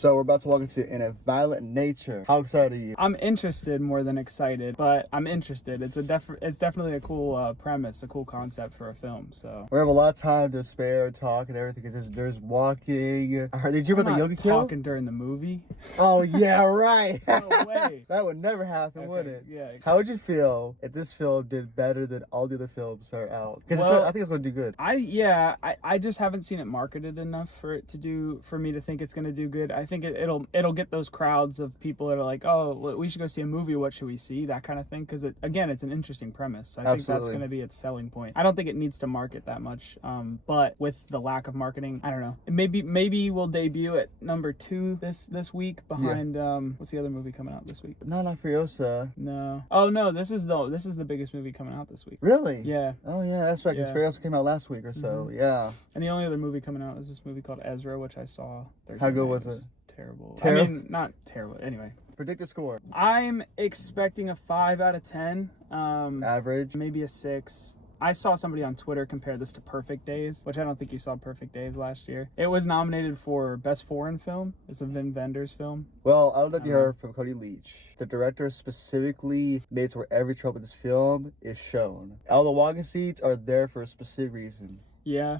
So we're about to walk into In a Violent Nature. How excited are you? I'm interested more than excited, but I'm interested. It's definitely a cool premise, a cool concept for a film. So We have a lot of time to spare, talk, and everything. Because there's walking. Did you I'm about the not yoga kill? talking during the movie. Oh yeah, right. No way. That would never happen, would Okay, it? yeah. How would you feel if this film did better than all the other films that are out? Because Well, I think it's going to do good. I just haven't seen it marketed enough for me to think it's gonna do good. I think it'll get those crowds of people that are like, oh, we should go see a movie. What should we see? That kind of thing. Because again, it's an interesting premise. So I think that's Absolutely. gonna be its selling point. I don't think it needs to market that much. But with the lack of marketing, I don't know. Maybe we'll debut at number 2 this week behind what's the other movie coming out this week? No, not Furiosa. No. Oh no, this is the biggest movie coming out this week. Really? Yeah. Oh yeah, that's right. Because Yeah. Furiosa came out last week or so. Mhm. Yeah. And the only other movie coming out is this movie called Ezra, which I saw Thursday How good night. was it? Terrible. Terrible? I mean, not terrible. Anyway, Predict the score. I'm expecting a 5 out of 10. Average. Maybe a 6. I saw somebody on Twitter compare this to Perfect Days, which I don't think you saw Perfect Days last year. It was nominated for Best Foreign Film. It's a Wim Wenders film. Well, I don't know if you heard from Cody Leach. The director specifically made it where every trope in this film is shown. All the walking seats are there for a specific reason. Yeah,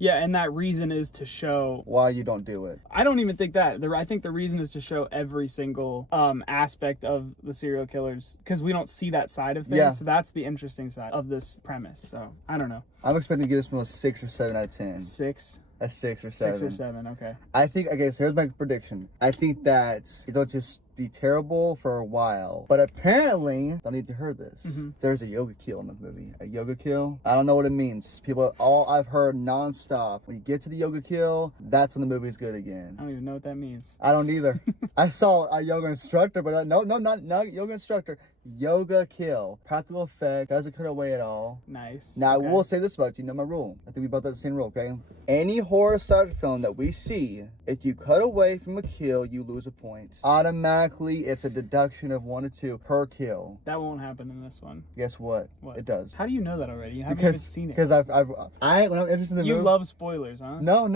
and that reason is to show. Why you don't do it. I don't even think that. I think the reason is to show every single aspect of the serial killers, because we don't see that side of things. Yeah. So that's the interesting side of this premise. So I don't know. I'm expecting to give this film a 6 or 7 out of 10. 6. A 6 or 7. 6 or 7. Okay. I think, okay, so here's my prediction. I think that it's going to just be terrible for a while. But apparently, I need to hear this. There's a yoga kill in the movie. A yoga kill? I don't know what it means. All I've heard nonstop. When you get to the yoga kill, that's when the movie's good again. I don't even know what that means. I don't either. I saw a yoga instructor, but not yoga instructor. Yoga kill. Practical effect. Doesn't cut away at all. Nice. Now, Okay. I will say this about you. You know my rule. I think we both have the same rule, okay? Any horror slasher film that we see, if you cut away from a kill, you lose a point. Automatically, it's a deduction of 1 or 2 per kill. That won't happen in this one. Guess what? What? It does. How do you know that already? You haven't even seen it. Because when I'm interested in the You movie. love spoilers, huh? No.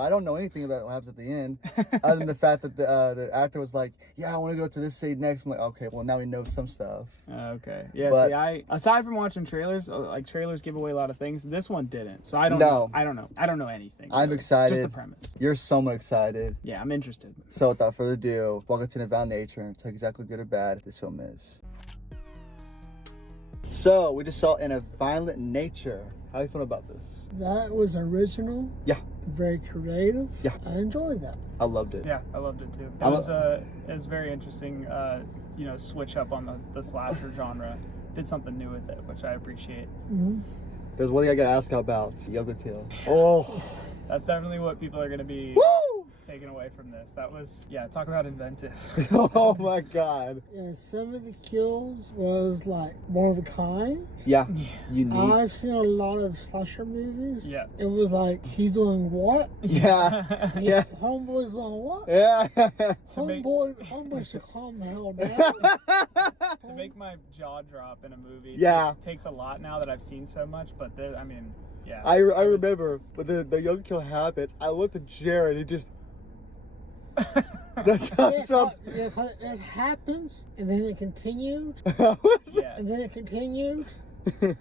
I don't know anything about what happens at the end, other than the fact that the actor was like, "Yeah, I want to go to this scene next." I'm like, "Okay, well now we know some stuff." Okay. Yeah. But- See, aside from watching trailers, like trailers give away a lot of things. This one didn't. So I don't No. know. I don't know. I don't know anything. I'm really. excited. Just the premise. You're somewhat excited. Yeah, I'm interested. So without further ado, welcome to In a Violent Nature and tell you exactly good or bad this film is. So we just saw In a Violent Nature. How you feel about this? That was original, Yeah, very creative. Yeah. I enjoyed that. I loved it. Yeah, I loved it too. I'm It was very interesting. Switch up on the slasher genre. Did something new with it, which I appreciate. There's one thing I gotta ask about yoga kill. Oh, That's definitely what people are going to be woo! taken away from this. That was, talk about inventive. Oh my God. Yeah, some of the kills was like one of a kind. Yeah, unique. I've seen a lot of slasher movies. Yeah. It was like, he's doing what? Yeah, yeah, Homeboy's doing what? yeah. Homeboy should calm the hell down. To make my jaw drop in a movie Yeah. takes a lot now that I've seen so much, but yeah. I remember when the yoga kill happens. I looked at Jared. He just. Yeah, 'cause it happens, and then it continued, Yeah. and then it continued, and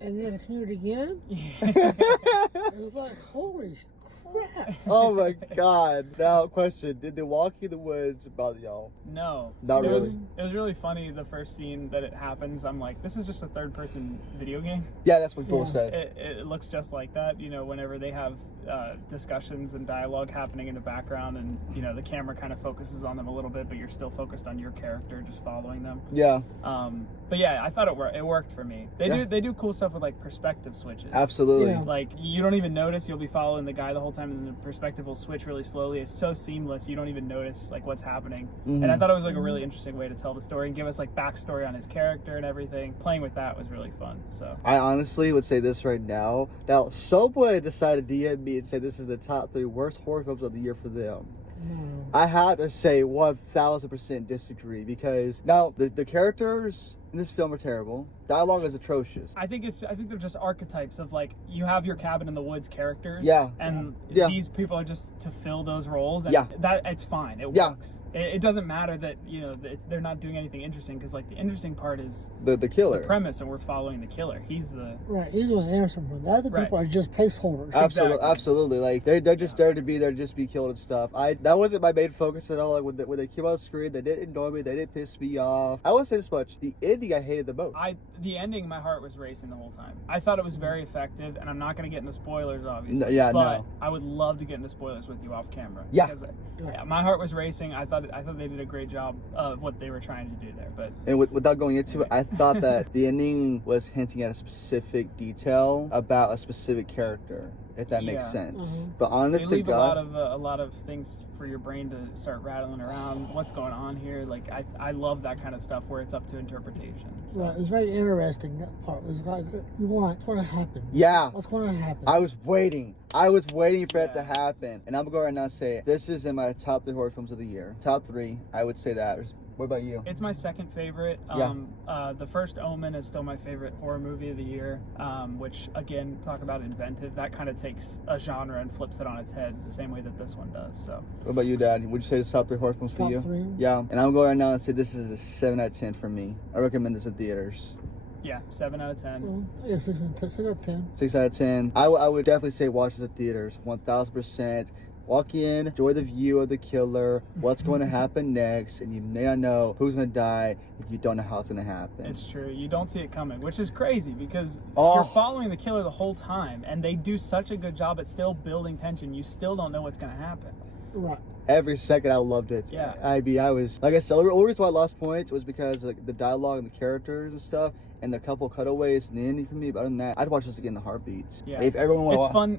then it continued again. It was like, holy crap. Oh my God. Now, question: did the walking in the woods bother y'all? No. Not it really. It was really funny the first scene that it happens. I'm like, this is just a third-person video game. Yeah, that's what people Yeah. said. It looks just like that, whenever they have discussions and dialogue happening in the background, and the camera kind of focuses on them a little bit, but you're still focused on your character just following them. Yeah, But yeah, I thought it worked for me. Yeah. They do cool stuff with like perspective switches. absolutely. Yeah. Like you don't even notice, you'll be following the guy the whole time, and the perspective will switch really slowly. It's so seamless, you don't even notice like what's happening. And I thought it was like a really interesting way to tell the story and give us like backstory on his character and everything. Playing with that was really fun. So I honestly would say this right now. Now, Subway decided to DM me and say this is the top 3 worst horror films of the year for them. No. I have to say 1000% disagree because now the characters in this film are terrible. Dialogue is atrocious. I think they're just archetypes of like you have your cabin in the woods characters. Yeah. And Yeah. these people are just to fill those roles. And Yeah. that it's fine. It Yeah. works. It doesn't matter that they're not doing anything interesting because like the interesting part is The killer. the premise, and we're following the killer. He's the Right, he's with Anderson. But the other people are just placeholders. Absolutely, Exactly. absolutely. Like they're just there to just be killed and stuff. That wasn't my main focus at all. Like when they came on screen, they didn't annoy me. They didn't piss me off. I would say this much: the ending I hated the most. The ending, my heart was racing the whole time. I thought it was very effective, and I'm not going to get into spoilers, obviously. But I would love to get into spoilers with you off camera. Yeah. Because, my heart was racing. I thought they did a great job of what they were trying to do there. But without going into it, I thought that the ending was hinting at a specific detail about a specific character, if that makes sense. But honest they to leave God, a lot of things for your brain to start rattling around. What's going on here? Like I love that kind of stuff where it's up to interpretation. So. Right, it's very interesting. That part was like, what's going to happen? Yeah. What's going to happen? I was waiting for it to happen, and I'm going to go right now and say it. This is in my top 3 horror films of the year. Top 3, I would say that. What about you? It's my second favorite. The first Omen is still my favorite horror movie of the year, which, again, talk about inventive. That kind of takes a genre and flips it on its head the same way that this one does. So. What about you, Dad? Would you say it's top 3 horror films for you? Top 3? Yeah. And I'm going right now and say this is a 7 out of 10 for me. I recommend this in theaters. Yeah, 7 out of 10. Well, yeah, 6 out of 10. 6 out of 10. I would definitely say watch this in theaters. 1000%. Walk in, enjoy the view of the killer, what's going to happen next, and you may not know who's going to die if you don't know how it's going to happen. It's true. You don't see it coming, which is crazy because you're following the killer the whole time, and they do such a good job at still building tension. You still don't know what's going to happen. Right. Every second I loved it. Yeah. I was, like I said, the only reason why I lost points was because like, the dialogue and the characters and stuff, and the couple cutaways and the ending for me. But other than that, I'd watch this again in the heartbeats. Yeah. If everyone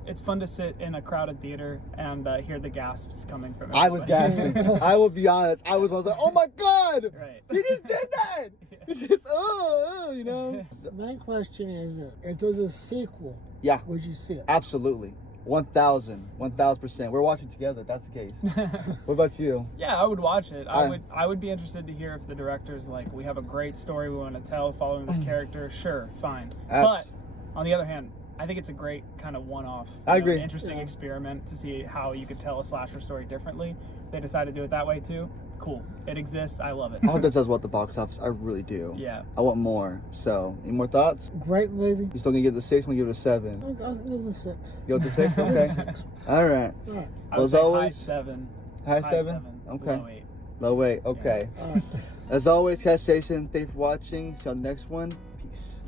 it's fun to sit in a crowded theater and hear the gasps coming from everybody. I was gasping. I will be honest. I was like, oh my God! Right. He just did that! It's just, you know? My question is, if there's a sequel, Yeah. would you see it? Absolutely. 1000%. We're watching together. If that's the case. What about you? Yeah, I would watch it. I would be interested to hear if the director's like, we have a great story we want to tell following this character. Sure, fine. But on the other hand, I think it's a great kind of one-off. I agree. Interesting experiment to see how you could tell a slasher story differently. They decided to do it that way too. Cool. It exists. I love it. I hope that does well at the box office. I really do. Yeah. I want more. So, any more thoughts? Great movie. You still gonna give it a 6? I'm gonna give it a 7. I'll give it a 6. Go to 6? Okay. 6. All right. Right. I would As say always, high 7. High 7? Okay. Low 8. Low 8. Okay. All right. As always, Cash Station, thanks for watching. See you on the next one. Peace.